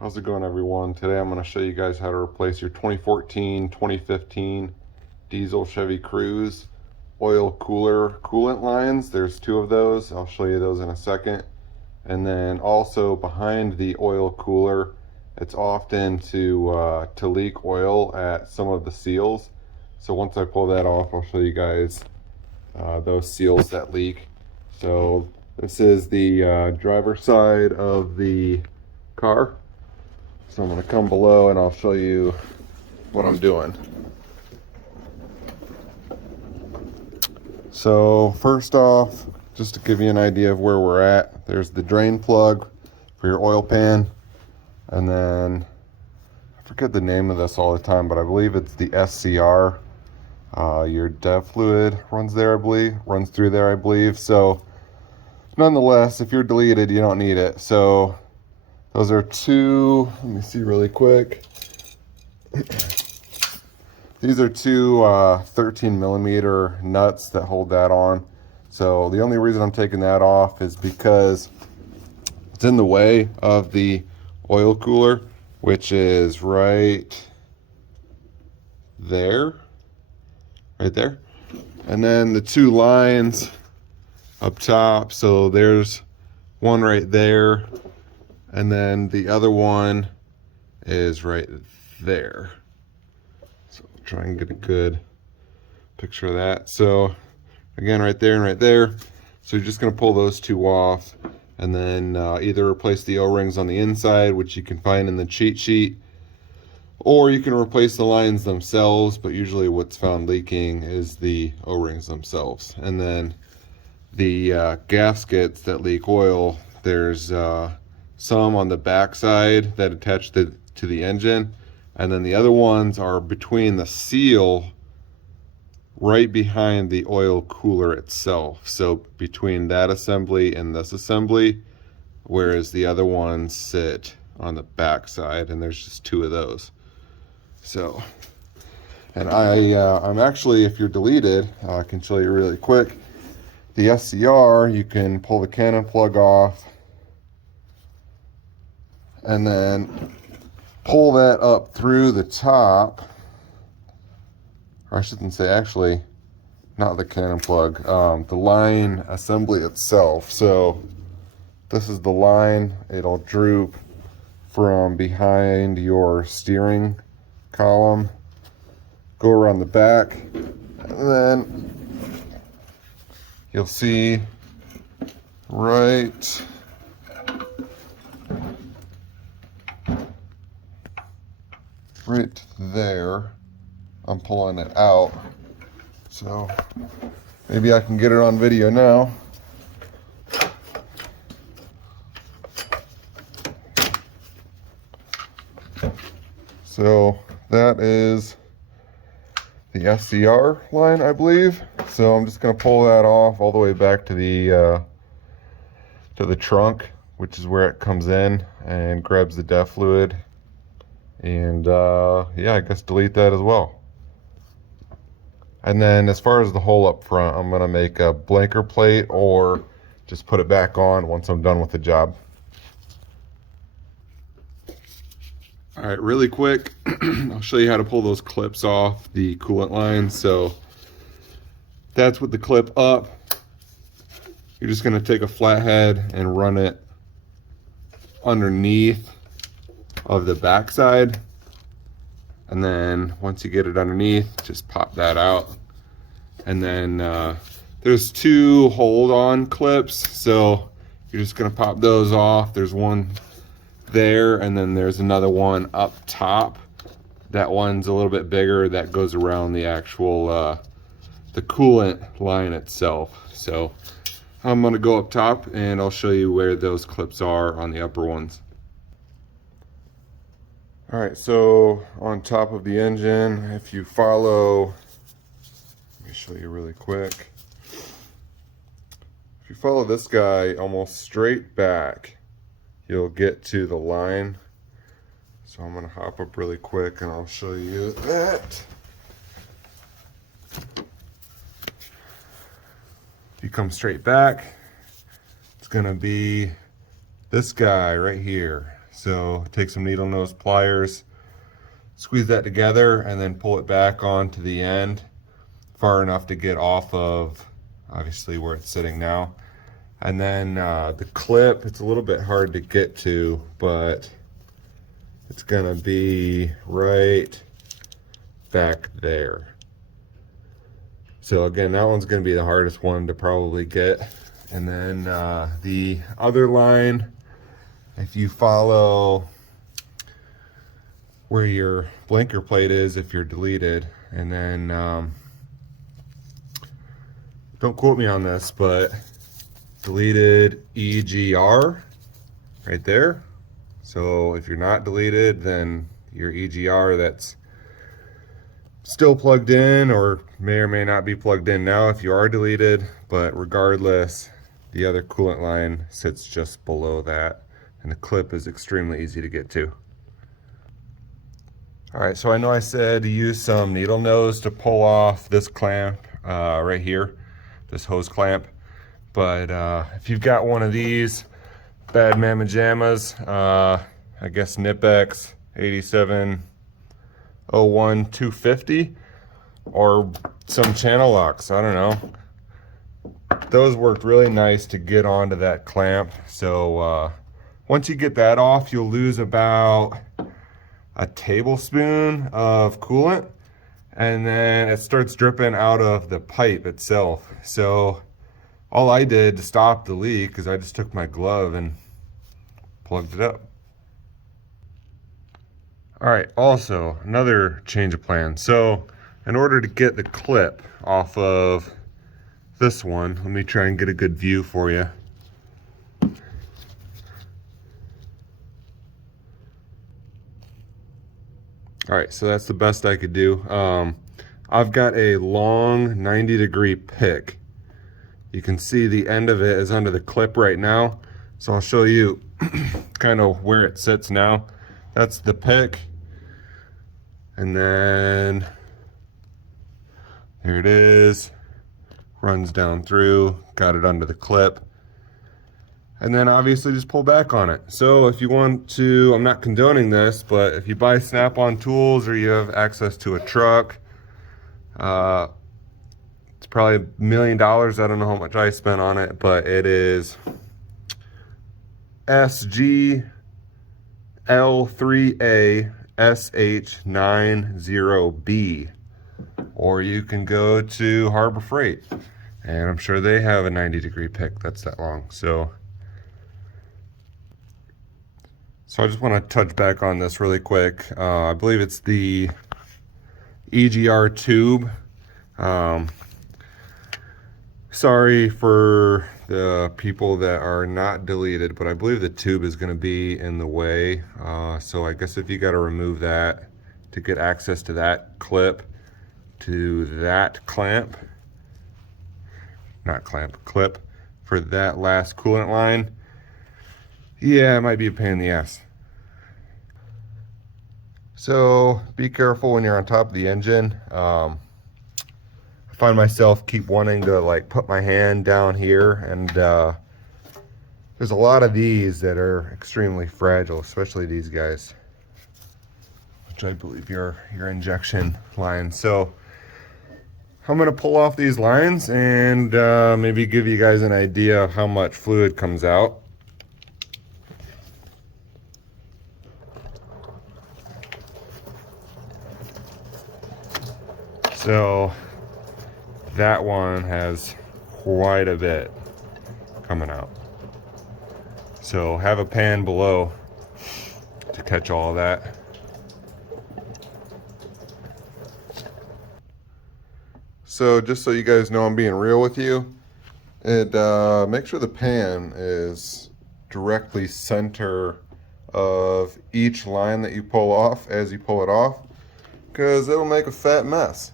How's it going, everyone? Today I'm going to show you guys how to replace your 2014-2015 diesel Chevy Cruze oil cooler coolant lines. There's two of those. I'll show you those in a second. And then also behind the oil cooler, it's often to leak oil at some of the seals. So once I pull that off, I'll show you guys those seals that leak. So this is the driver's side of the car. So I'm going to come below and I'll show you what I'm doing. So first off, just to give you an idea of where we're at, there's the drain plug for your oil pan. And then, I forget the name of this all the time, but I believe it's the SCR. Your dev fluid runs there, runs through there, I believe. So nonetheless, if you're deleted, you don't need it. So those are two, let me see really quick. These are two 13 millimeter nuts that hold that on. So the only reason I'm taking that off is because it's in the way of the oil cooler, which is right there. And then the two lines up top, so there's one right there. And then the other one is right there. So I'll try and get a good picture of that. So again, right there and right there. So you're just going to pull those two off and then either replace the O-rings on the inside, which you can find in the cheat sheet, or you can replace the lines themselves, but usually what's found leaking is the O-rings themselves. And then the gaskets that leak oil, there's some on the back side that attach to the engine, and then the other ones are between the seal right behind the oil cooler itself. So between that assembly and this assembly, whereas the other ones sit on the back side, and there's just two of those. So, and I'm actually, if you're deleted, I can show you really quick. The SCR, you can pull the cannon plug off and then pull that up through the top. Or I shouldn't say, actually, not the cannon plug, the line assembly itself. So this is the line. It'll droop from behind your steering column, go around the back, and then you'll see right there, I'm pulling it out. So maybe I can get it on video now. So that is the SCR line, I believe. So I'm just going to pull that off all the way back to the trunk, which is where it comes in and grabs the DEF fluid. And yeah, I guess delete that as well. And then as far as the hole up front, I'm going to make a blanker plate or just put it back on once I'm done with the job. All right, really quick, I'll show you how to pull those clips off the coolant line. So that's with the clip up. You're just going to take a flathead and run it underneath of the backside, and then once you get it underneath, just pop that out. And then there's two hold-on clips, so you're just going to pop those off. There's one there, and then there's another one up top. That one's a little bit bigger, that goes around the actual the coolant line itself. So I'm going to go up top and I'll show you where those clips are on the upper ones. All right, so on top of the engine, if you follow, let me show you really quick. If you follow this guy almost straight back, you'll get to the line. So I'm gonna hop up really quick and I'll show you that. If you come straight back, it's gonna be this guy right here. So take some needle nose pliers, squeeze that together, and then pull it back onto the end far enough to get off of obviously where it's sitting now. And then the clip, it's a little bit hard to get to, but it's gonna be right back there. So again, that one's gonna be the hardest one to probably get. And then the other line, if you follow where your blinker plate is, if you're deleted, and then don't quote me on this, but deleted EGR right there. So if you're not deleted, then your EGR that's still plugged in, or may or may not be plugged in now if you are deleted, but regardless, the other coolant line sits just below that, and the clip is extremely easy to get to. All right, so I know I said to use some needle nose to pull off this clamp right here, this hose clamp, but if you've got one of these bad mamma jammas, I guess Nipex 8701 250, or some channel locks, I don't know. Those worked really nice to get onto that clamp. So once you get that off, you'll lose about a tablespoon of coolant, and then it starts dripping out of the pipe itself. So all I did to stop the leak is I just took my glove and plugged it up. All right, also another change of plan. So in order to get the clip off of this one, let me try and get a good view for you. All right, so that's the best I could do. I've got a long 90-degree pick. You can see the end of it is under the clip right now. So I'll show you kind of where it sits now. That's the pick. And then here it is. Runs down through, got it under the clip. And then obviously just pull back on it. So if you want to, I'm not condoning this, but if you buy Snap-on tools or you have access to a truck, it's probably $1 million. I don't know how much I spent on it, but it is SGL3A SH90B. Or you can go to Harbor Freight, and I'm sure they have a 90-degree pick that's that long. So I just want to touch back on this really quick. I believe it's the EGR tube. Sorry for the people that are not deleted, but I believe the tube is going to be in the way. So I guess if you got to remove that to get access to that clip, to that clamp, not clamp, clip, for that last coolant line, yeah, it might be a pain in the ass. So be careful when you're on top of the engine. I find myself keep wanting to like put my hand down here, and there's a lot of these that are extremely fragile, especially these guys, which I believe your injection line. So I'm gonna pull off these lines and maybe give you guys an idea of how much fluid comes out. So that one has quite a bit coming out. So have a pan below to catch all of that. So just so you guys know I'm being real with you, make sure the pan is directly center of each line that you pull off as you pull it off, because it'll make a fat mess.